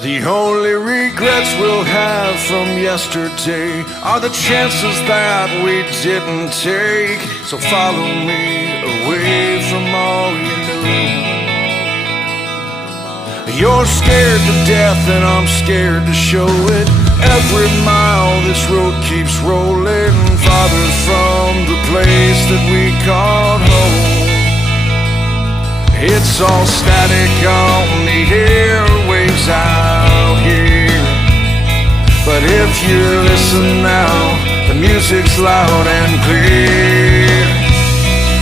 The only regrets we'll have from yesterday are the chances that we didn't take. So follow me away from all you knew. You're scared to death and I'm scared to show it. Every mile this road keeps rolling farther from the place that we called home. It's all static on the airwaves out here, but if you listen now, the music's loud and clear.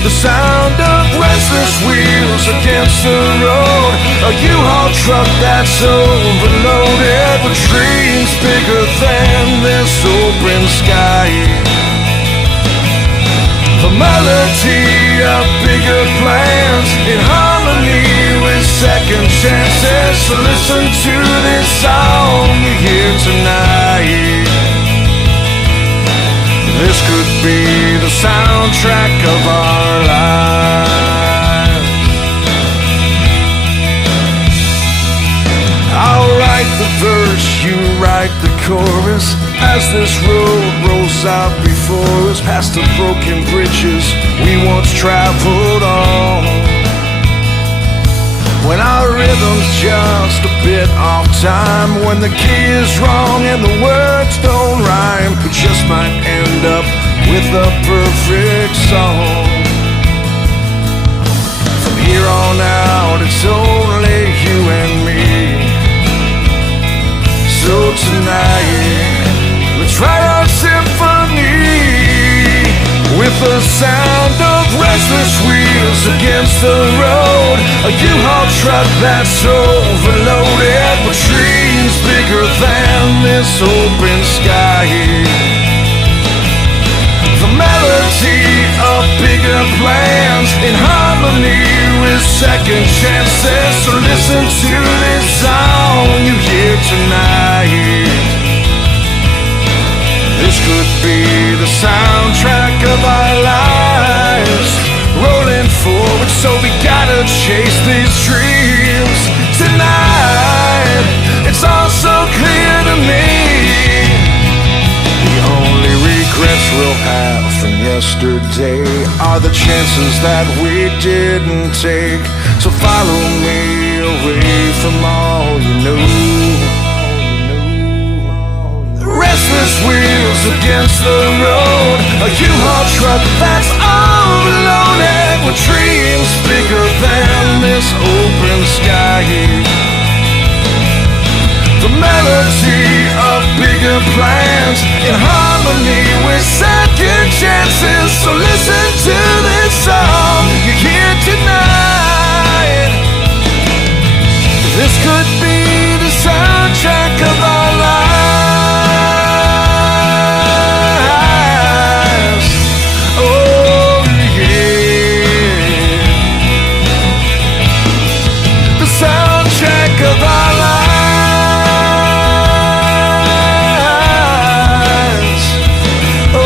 The sound of restless wheels against the road, a U-Haul truck that's overloaded with dreams bigger than this open sky. The melody of bigger plans in harmony with second chances. So listen to this song you hear tonight. This could be the soundtrack of our lives. I'll write the verse, you write the chorus, as this road rolls out before us, past the broken bridges we once traveled on. When our rhythm's just a bit off time, when the key is wrong and the words don't rhyme, we just might end up with a perfect song. From here on out, it's only you and me. So tonight, let's write our symphony with the sound of restless wheels against the road, a U-Haul truck that's overloaded with dreams bigger than this open sky. The melody of bigger plans in harmony with second chances. So listen to this song you hear tonight. This could be the soundtrack of our lives, rolling forward, so we gotta chase these dreams tonight. It's all so clear to me. The only regrets we'll have from yesterday are the chances that we didn't take. So follow me away from all you know. Restless wheels against the road, a U-Haul truck that's overloaded with dreams bigger than this open sky. The melody of bigger plans in harmony with second chances. So listen to this song you hear tonight. This could be the soundtrack of our lives. Of our lives, oh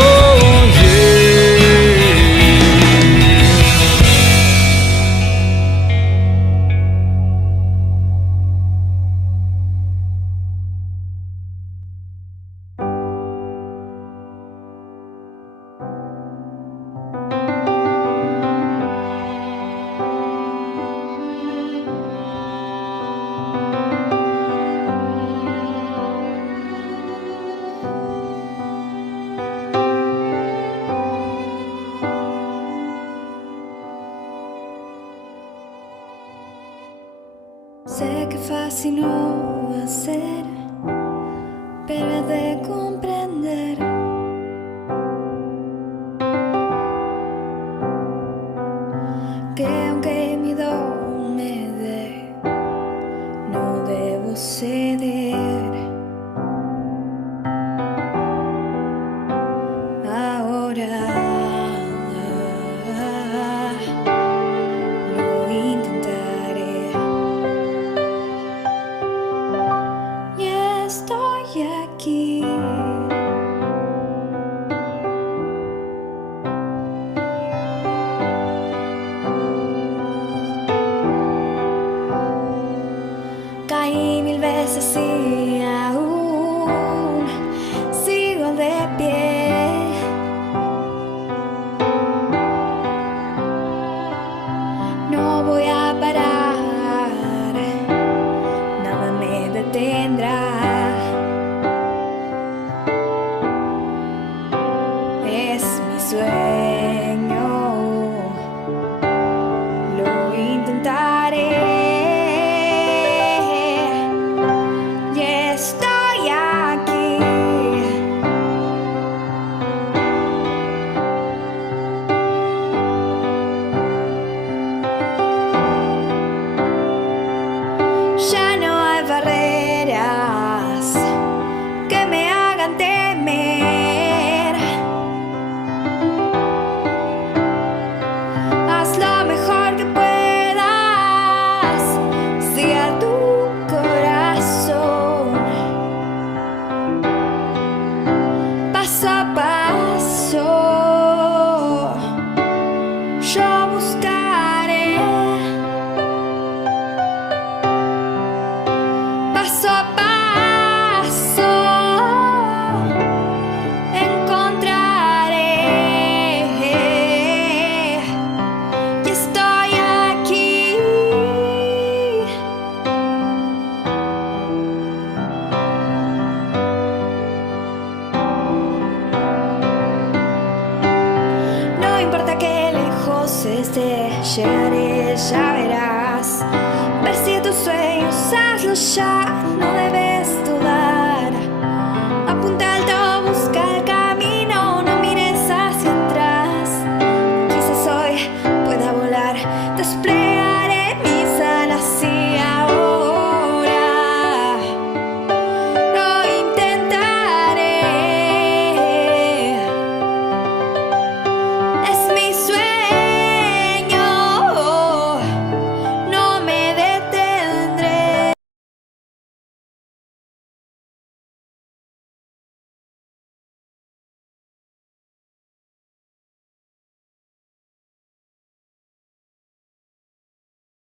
Sé que fácil no va a ser, pero he de comprender que aunque mi don me dé, no debo ceder. Ahora lo intentaré. Y estoy aquí. no voy a parar, nada me detendrá. Es mi sueño, lo intentaré. Y estoy aquí. Ya no hay barreras que me hagan temer. Haz lo mejor que puedas, sigue a tu corazón. Paso a paso, yo buscaré. Paso a paso, encontraré. Y estoy aquí. No importa que lejos esté, llegaré, ya verás. Persigue tus sueños, hazlo ya, no debes dudar. Apunta